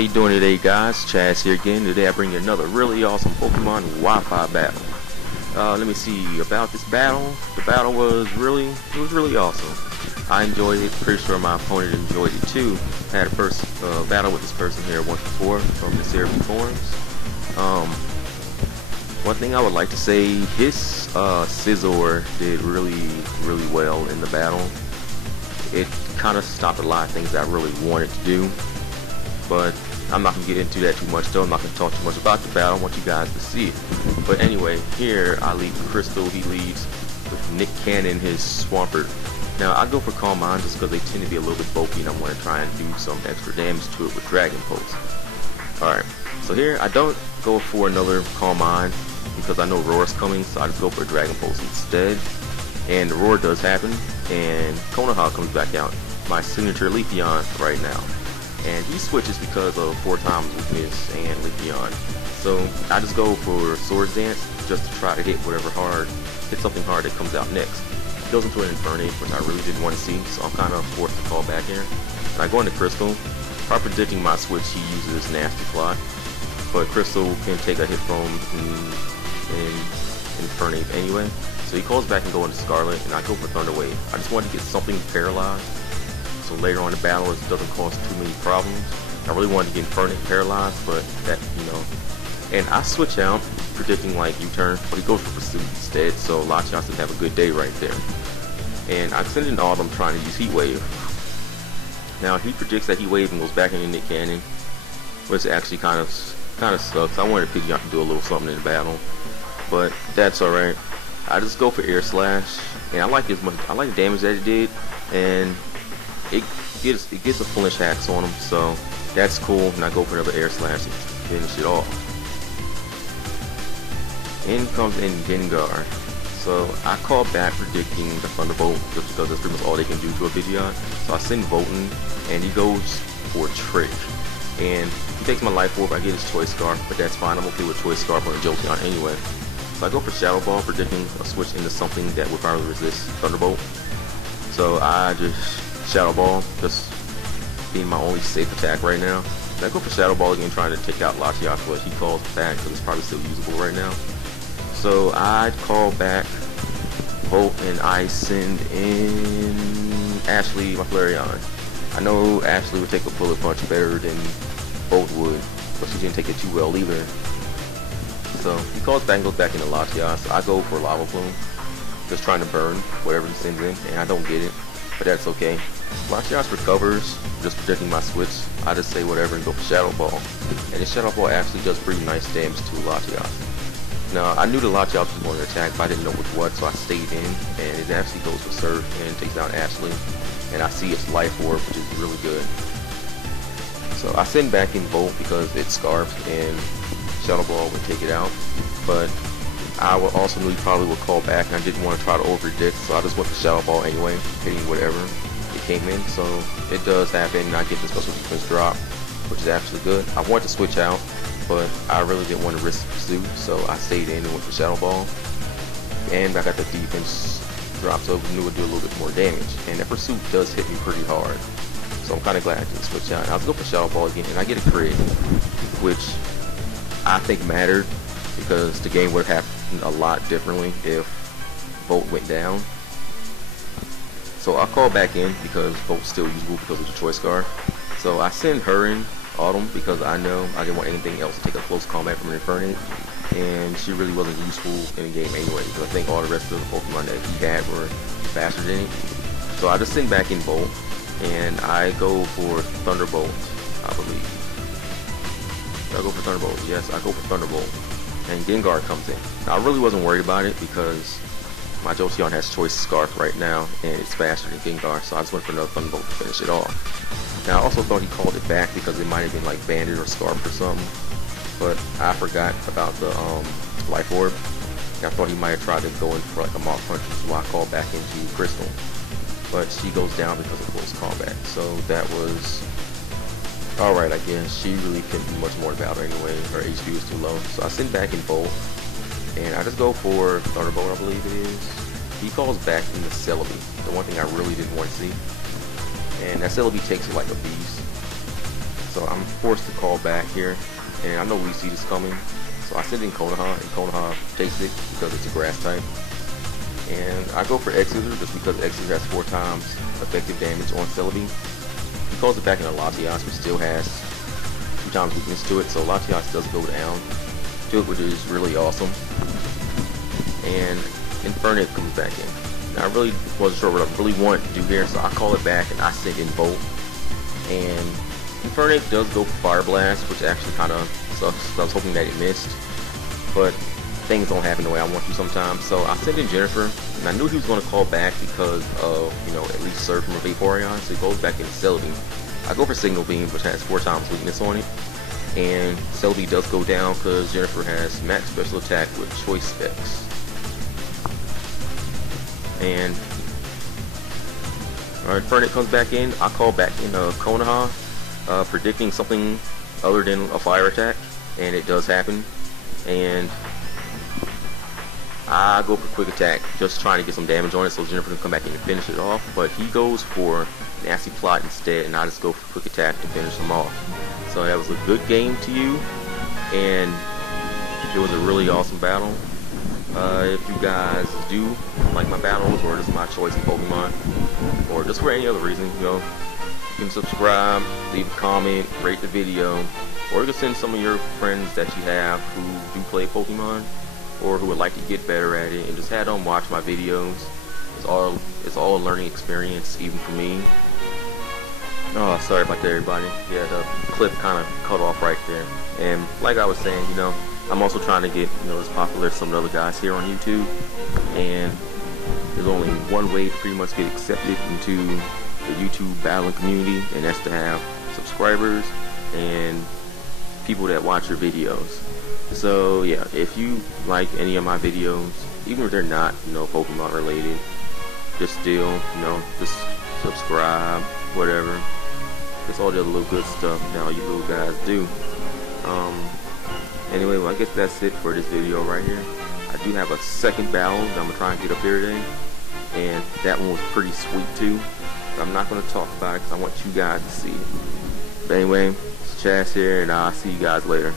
you doing today, guys? Chaz here again. Today I bring you another really awesome Pokemon Wi-Fi battle. Let me see about this battle. The battle was really awesome. I enjoyed it. Pretty sure my opponent enjoyed it too. I had a first battle with this person here once before from the Syrupy forums. One thing I would like to say, his Scizor did really well in the battle. It kind of stopped a lot of things I really wanted to do. But I'm not going to get into that too much though. I'm not going to talk too much about the battle. I want you guys to see it. But anyway, here I lead Crystal. He leads with Nick Cannon, his Swampert. Now I go for Calm Mind just because they tend to be a little bit bulky and I want to try and do some extra damage to it with Dragon Pulse. Alright, so here I don't go for another Calm Mind because I know Roar's coming, so I just go for a Dragon Pulse instead. And the Roar does happen, and Konoha comes back out, my signature Leafeon right now. And he switches because of 4 times weakness and Leafeon. So I just go for Swords Dance just to try to hit something hard that comes out next. He goes into an Infernape, which I really didn't want to see, so I'm kind of forced to call back here. And I go into Crystal. By predicting my switch, he uses this Nasty Plot. But Crystal can take a hit from Infernape anyway. So he calls back and go into Scarlet, and I go for Thunder Wave. I just wanted to get something paralyzed, so later on in the battle it doesn't cause too many problems. I really wanted to get Infernape paralyzed, but that, and I switch out, predicting like U-turn, but he goes for Pursuit instead, so Latias doesn't have a good day right there. And I send in Autumn trying to use Heat Wave. Now he predicts that Heat Wave and goes back into Nick Cannon, which actually kind of sucks. I wanted Pidgeot to do a little something in the battle, but that's alright. I just go for Air Slash, and I like the damage that it did, and it gets a flinch hacks on him, so that's cool. And I go for another Air Slash to finish it off. In comes in Gengar. So I call back predicting the Thunderbolt just because that's pretty much all they can do to a Pidgeot. So I send Volton, and he goes for a Trick. And he takes my Life Orb. I get his Choice Scarf, but that's fine. I'm okay with Choice Scarf on a Jolteon anyway. So I go for Shadow Ball, predicting a switch into something that would probably resist Thunderbolt. So I just Shadow Ball, just being my only safe attack right now. And I go for Shadow Ball again, trying to take out Latias, but he calls back because it's probably still usable right now. So I call back Volt, and I send in Ashley, my Flareon. I know Ashley would take a Bullet Punch better than Volt would, but she didn't take it too well either. So he calls back and goes back into Latias. I go for Lava Plume, just trying to burn whatever he sends in, and I don't get it, but that's okay. Latias recovers, just predicting my switch. I just say whatever and go for Shadow Ball, and this Shadow Ball actually does pretty nice damage to Latias. Now I knew the Latias was going to attack, but I didn't know with what, so I stayed in, and it actually goes for Surf and takes down Ashley, and I see its Life Orb, which is really good. So I send back in Volt because it's Scarf, and Shadow Ball would take it out, but I also knew he probably would call back, and I didn't want to try to over-predict, so I just went for Shadow Ball anyway, hitting whatever it came in. So it does happen, and I get the special defense drop, which is actually good. I wanted to switch out, but I really didn't want to risk Pursuit, so I stayed in and went for Shadow Ball, and I got the defense drop, so I knew it would do a little bit more damage, and that Pursuit does hit me pretty hard. So I'm kind of glad I didn't switch out. I'll go for Shadow Ball again, and I get a crit, which I think mattered because the game would have happened a lot differently if Volt went down. So I'll call back in because Volt's still usable because of the Choice Scarf. So I send her in Autumn because I know I didn't want anything else to take a close combat from an Infernape, and she really wasn't useful in the game anyway because I think all the rest of the Pokemon that he had were faster than it. So I just send back in Volt, and I go for Thunderbolt, I believe. I go for Thunderbolt. Yes, I go for Thunderbolt. And Gengar comes in. Now, I really wasn't worried about it because my Jolteon has Choice Scarf right now, and it's faster than Gengar, so I just went for another Thunderbolt to finish it off. Now, I also thought he called it back because it might have been like Banded or Scarf or something, but I forgot about the Life Orb. I thought he might have tried to go in for like a Mach Punch, so I called back into Crystal. But she goes down because of close combat, so that was alright, I guess. She really couldn't do much more about it anyway. Her HP was too low. So I send back in Volt, and I just go for Thunderbolt, I believe it is. He calls back into Celebi, the one thing I really didn't want to see. And that Celebi takes it like a beast. So I'm forced to call back here, and I know we see this coming. So I send in Konoha, and Konoha takes it because it's a grass type. And I go for X-Scissor just because X-Scissor has 4 times effective damage on Celebi. He calls it back into Latias, which still has 2 times weakness to it, so Latias does go down to it, which is really awesome. And Infernape comes back in. Now, I really wasn't sure what I really wanted to do here, so I call it back and I send in Bolt. And Infernape does go for Fire Blast, which actually kind of sucks. I was hoping that it missed, but things don't happen the way I want to sometimes. So I sent in Jennifer, and I knew he was going to call back because of, you know, at least Surge from a Vaporeon, so he goes back into Celebi. I go for Signal Beam, which has 4 times weakness on it, and Celebi does go down because Jennifer has max special attack with choice specs. And alright, Infernape comes back in. I call back in Konoha, predicting something other than a fire attack, and it does happen. And I go for quick attack, just trying to get some damage on it so Jennifer can come back in and finish it off. But he goes for Nasty Plot instead, and I just go for quick attack to finish him off. So that was a good game to you, and it was a really awesome battle. If you guys do like my battles, or just my choice in Pokemon, or just for any other reason, you know, you can subscribe, leave a comment, rate the video, or you can send some of your friends that you have who do play Pokemon, or who would like to get better at it, and just have them watch my videos. It's all a learning experience, even for me. Oh, sorry about that, everybody. Yeah, the clip kind of cut off right there. And like I was saying, you know, I'm also trying to get, you know, as popular as some of the other guys here on YouTube. And there's only one way to pretty much get accepted into the YouTube battling community, and that's to have subscribers and people that watch your videos. So yeah, if you like any of my videos, even if they're not, you know, Pokemon related, just still, you know, just subscribe, whatever. Just all the little good stuff that all you little guys do. Anyway, well, I guess that's it for this video right here. I do have a second battle that I'm gonna try and get up here today, and that one was pretty sweet too. But I'm not gonna talk about it because I want you guys to see it. But anyway, it's Chaz here, and I'll see you guys later.